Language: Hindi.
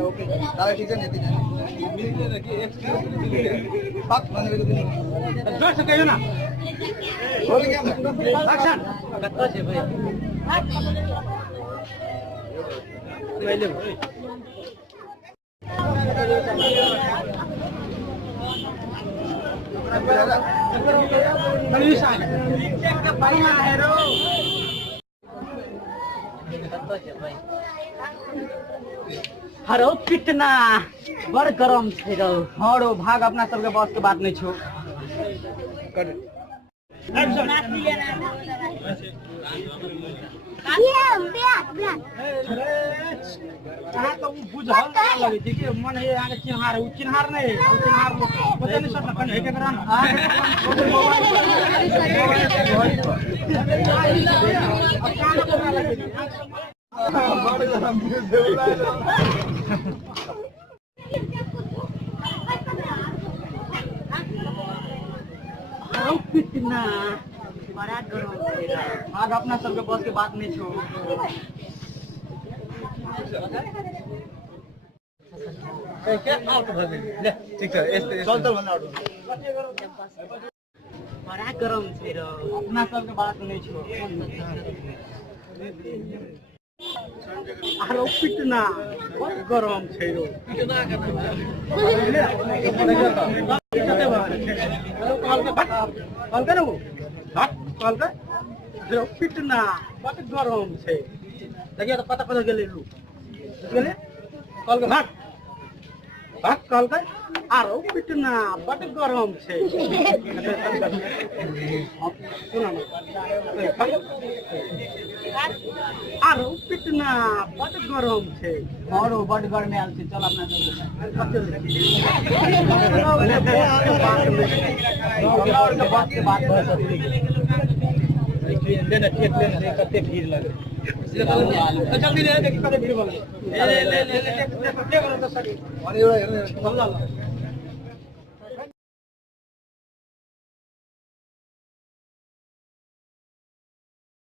ओके दादा ठीक है नहीं पाक बंद कर दो जोर से कहियो ना बोल क्या एक्शन कत्ता छे भाई पहले बढ़िया है रो हरो कितना बड़ गरम छै रो हरो भाग अपना सबके बस के बात नहीं छो बुझल लगे छै कि मन है आगे चिन्हार नहीं चिन्हार पता नहीं सब कन है के करन बड़ गरम कितना बड़ा गरम भाग अपना सबके बस के बात नहीं छो क्या आउट भ गेल ले ठीक है चल चल बना बड़ा गरम छै रो अपना सबके बात नहीं छो आरो पिटना बहुत गरम छै रो पिटना कॉल करो कॉल कर रो पिटना बहुत गरम छै देखिए तो पता पता गेले लू गेले कॉल कर भाग भाग कॉल कर आरो पिटना बहुत गरम छै सुना ना आरो पिटना बहुत गरम छै औरो बड़ गरम आयल छै चल अपना बात लेना कते भीड़ लगे जल्दी ले देखी कते भीड़ लगे ले